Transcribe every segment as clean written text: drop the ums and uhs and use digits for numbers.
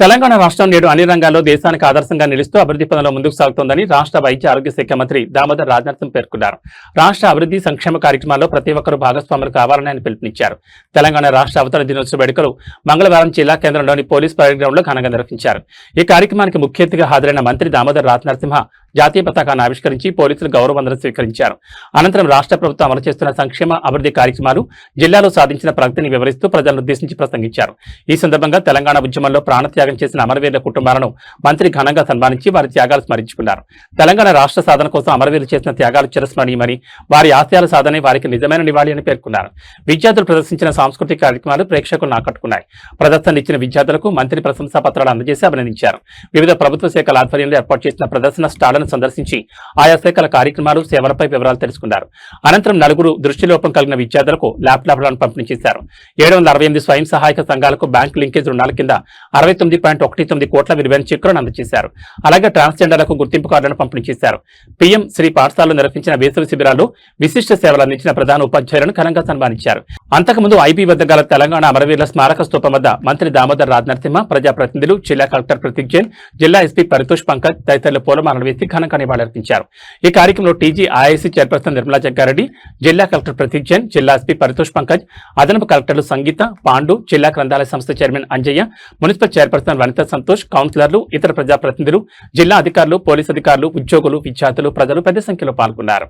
తెలంగాణ రాష్ట్రం నేడు అన్ని రంగాల్లో దేశానికి ఆదర్శంగా నిలుస్తూ అభివృద్ధి పదంలో ముందుకు సాగుతోందని రాష్ట్ర వైద్య ఆరోగ్య శాఖ మంత్రి దామోదర్ రాజనరసింహ పేర్కొన్నారు. రాష్ట్ర అభివృద్ధి సంక్షేమ కార్యక్రమాల్లో ప్రతి ఒక్కరూ భాగస్వాములు కావాలని ఆయన పిలుపునిచ్చారు. తెలంగాణ రాష్ట్ర అవతరణ దినోత్సవ వేడుకలు మంగళవారం జిల్లా కేంద్రంలోని పోలీస్ పరేడ్ గ్రౌండ్ లో ఘనంగా నిర్వహించారు. ఈ కార్యక్రమానికి ముఖ్య అతిథిగా హాజరైన మంత్రి దామోదర్ రాజనరసింహ జాతీయ పతాకాన్ని ఆవిష్కరించి పోలీసులు గౌరవవందనం స్వీకరించారు. అనంతరం రాష్ట్ర ప్రభుత్వం అమలు చేస్తున్న సంక్షేమ అభివృద్ధి కార్యక్రమాలు, జిల్లాలో సాధించిన ప్రగతిని వివరిస్తూ ప్రజలను ఉద్దేశించి ప్రసంగించారు. ఈ సందర్భంగా తెలంగాణ ఉద్యమంలో ప్రాణత్యాగం చేసిన అమరవీరుల కుటుంబాలను మంత్రి ఘనంగా సన్మానించి వారి త్యాగాలు స్మరించుకున్నారు. తెలంగాణ రాష్ట్ర సాధన కోసం అమరవీరులు చేసిన త్యాగాలు చిరస్మరణీయమని, వారి ఆశయాల సాధనే వారికి నిజమైన నివాళి అని పేర్కొన్నారు. విద్యార్థులు ప్రదర్శించిన సాంస్కృతిక కార్యక్రమాలు ప్రేక్షకులను ఆకట్టుకున్నాయి. ప్రదర్శనలు ఇచ్చిన విద్యార్థులకు మంత్రి ప్రశంసా పత్రాలు అందజేసి అభినందించారు. వివిధ ప్రభుత్వ శాఖల ఆధ్వర్యంలో ఏర్పాటు చేసిన ప్రదర్శన స్టాళ్లను సందర్శించి ఆయా శాఖల కార్యక్రమాలు, సేవలపై వివరాలు తెలుసుకున్నారు. అనంతరం నలుగురు దృష్టిలోపం కలిగిన విద్యార్థులకు ల్యాప్టాప్లను పంపిణీ చేశారు. 768 స్వయం సహాయక సంఘాలకు బ్యాంకు లింకేజ్ రుణాల కింద 69.19 కోట్ల విలువైన చెక్కులను అందజేశారు. అలాగే ట్రాన్స్జెండర్లకు గుర్తింపు కార్డులను పంపిణీ చేశారు. పీఎం శ్రీ పాఠశాలలో నిర్వహించిన వేసవి శిబిరాల్లో విశిష్ట సేవలు అందించిన ప్రధాన ఉపాధ్యాయులను ఘనంగా సన్మానించారు. అంతకుముందు ఐబీ వద్ద గల తెలంగాణ అమరవీరుల స్మారక స్తూపం వద్ద మంత్రి దామోదర్ రాజనరసింహ, ప్రజాప్రతినిధులు, జిల్లా కలెక్టర్ ప్రతీక్ జైన్, జిల్లా ఎస్పీ పరితోష్ పంకజ్ తదితరులు పూలమాలలు వేసి ఘనంగా నివాళులర్పించారు. ఈ కార్యక్రమంలో TG IIC chairperson Nirmala Jaggareddy, జిల్లా కలెక్టర్ ప్రతీక్ జైన్, జిల్లా ఎస్పీ పరితోష్ పంకజ్, అదనపు కలెక్టర్లు సంగీత, పాండు, జిల్లా గ్రంథాలయ సంస్థ చైర్మన్ అంజయ్య, మున్సిపల్ చైర్పర్సన్ వనిత సంతోష్, కౌన్సిలర్లు, ఇతర ప్రజాప్రతినిధులు, జిల్లా అధికారులు, పోలీసు అధికారులు, ఉద్యోగులు, విద్యార్థులు, ప్రజలు పెద్ద సంఖ్యలో పాల్గొన్నారు.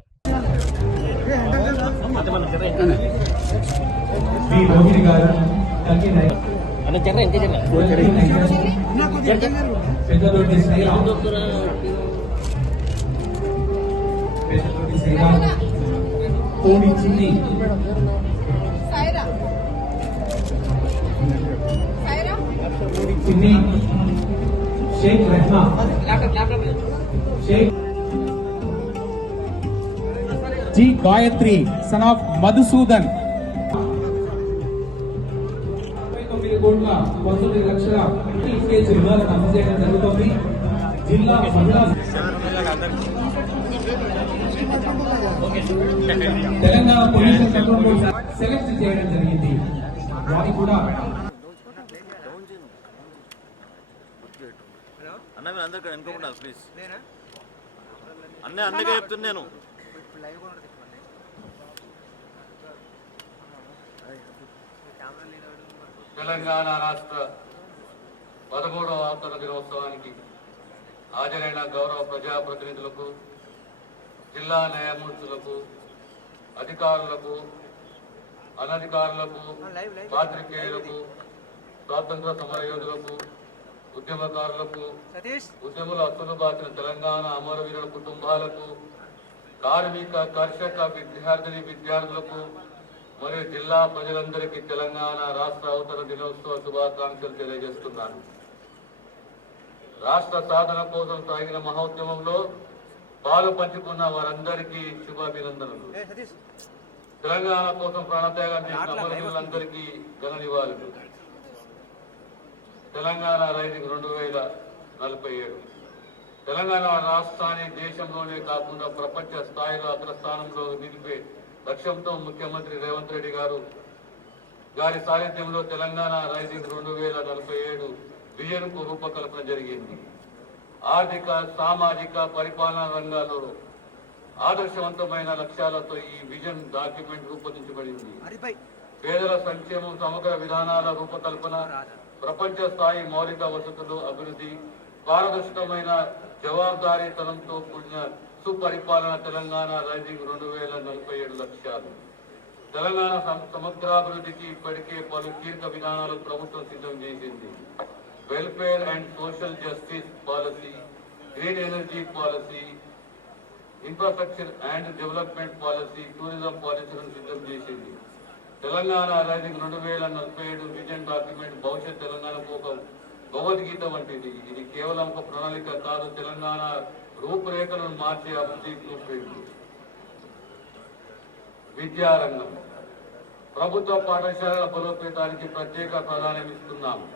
शेख रहना शेख जी गायत्री सन ऑफ मधुसूदन 9 కోట్ల 19 లక్షల కేజీ రుణాలను అందజేయడం జరుగుతుంది. జిల్లా మహిళా Telangana pollution control board select చేయడం జరిగింది. వారి కూడా అన్న మీరు అందరికీ అనుకోకుండా ప్లీజ్ అన్నీ అందుకే చెప్తున్నాను. తెలంగాణ రాష్ట్ర 13వ అవతరణ దినోత్సవానికి హాజరైన గౌరవ ప్రజాప్రతినిధులకు, జిల్లా న్యాయమూర్తులకు, అధికారులకు, అనధికారులకు, పాత్రికేయులకు, స్వాతంత్ర సమరయోధులకు, ఉద్యమకారులకు, ఉద్యముల అత్తులు బాసిన తెలంగాణ అమరవీరుల కుటుంబాలకు, కార్మిక, కర్షక, విద్యార్థులకు మరియు జిల్లా ప్రజలందరికీ తెలంగాణ రాష్ట్ర అవతరణ దినోత్సవ శుభాకాంక్షలు తెలియజేస్తున్నాను. రాష్ట్ర సాధన కోసం సాగిన మహోద్యమంలో పాలు పంచుకున్న వారందరికీ శుభాభినందనలు. తెలంగాణ కోసం ప్రాణత్యాగం చేసిన అమరవీరులందరికీ ఘన నివాళులు. తెలంగాణ రైజింగ్ 2047 తెలంగాణ రాష్ట్రాన్ని దేశంలోనే కాకుండా ప్రపంచ స్థాయిలో అగ్రస్థానంలో నిలిపే లక్ష్యంతో ముఖ్యమంత్రి రేవంత్ రెడ్డి గారి సారథ్యంలో తెలంగాణ రైజింగ్ 2047 విజన్ కు రూపకల్పన జరిగింది. ఆర్థిక, సామాజిక, పరిపాలనా రంగాల్లో ఆదర్శవంతమైన లక్ష్యాలతో ఈ విజన్ డాక్యుమెంట్ రూపొందించబడింది. పేదల సంక్షేమం, సమగ్ర విధానాల రూపకల్పన, ప్రపంచ స్థాయి మౌలిక వసతులు అభివృద్ధి, పారదర్శకమైన జవాబుదారీతనంతో కూడిన సుపరిపాలన తెలంగాణ రైజింగ్ 2047 లక్ష్యాలు. తెలంగాణ సమగ్రాభివృద్ధికి ఇప్పటికే పలు కీలక విధానాలు ప్రభుత్వం సిద్ధం చేసింది. Welfare and social justice policy, green energy policy, infrastructure and development policy, tourism పాలసీలను సిద్ధం చేసింది. తెలంగాణ రైజింగ్ 2047 విజన్ డాక్యుమెంట్ భవిష్యత్ తెలంగాణకు ఒక భగవద్గీత వంటిది. ఇది కేవలం ఒక ప్రణాళిక కాదు, తెలంగాణ రూపురేఖలను మార్చే అభివృద్ధి బ్లూప్రింట్. విద్యారంగం ప్రభుత్వ పాఠశాలల బలోపేతానికి ప్రత్యేక ప్రాధాన్యం ఇస్తున్నాము.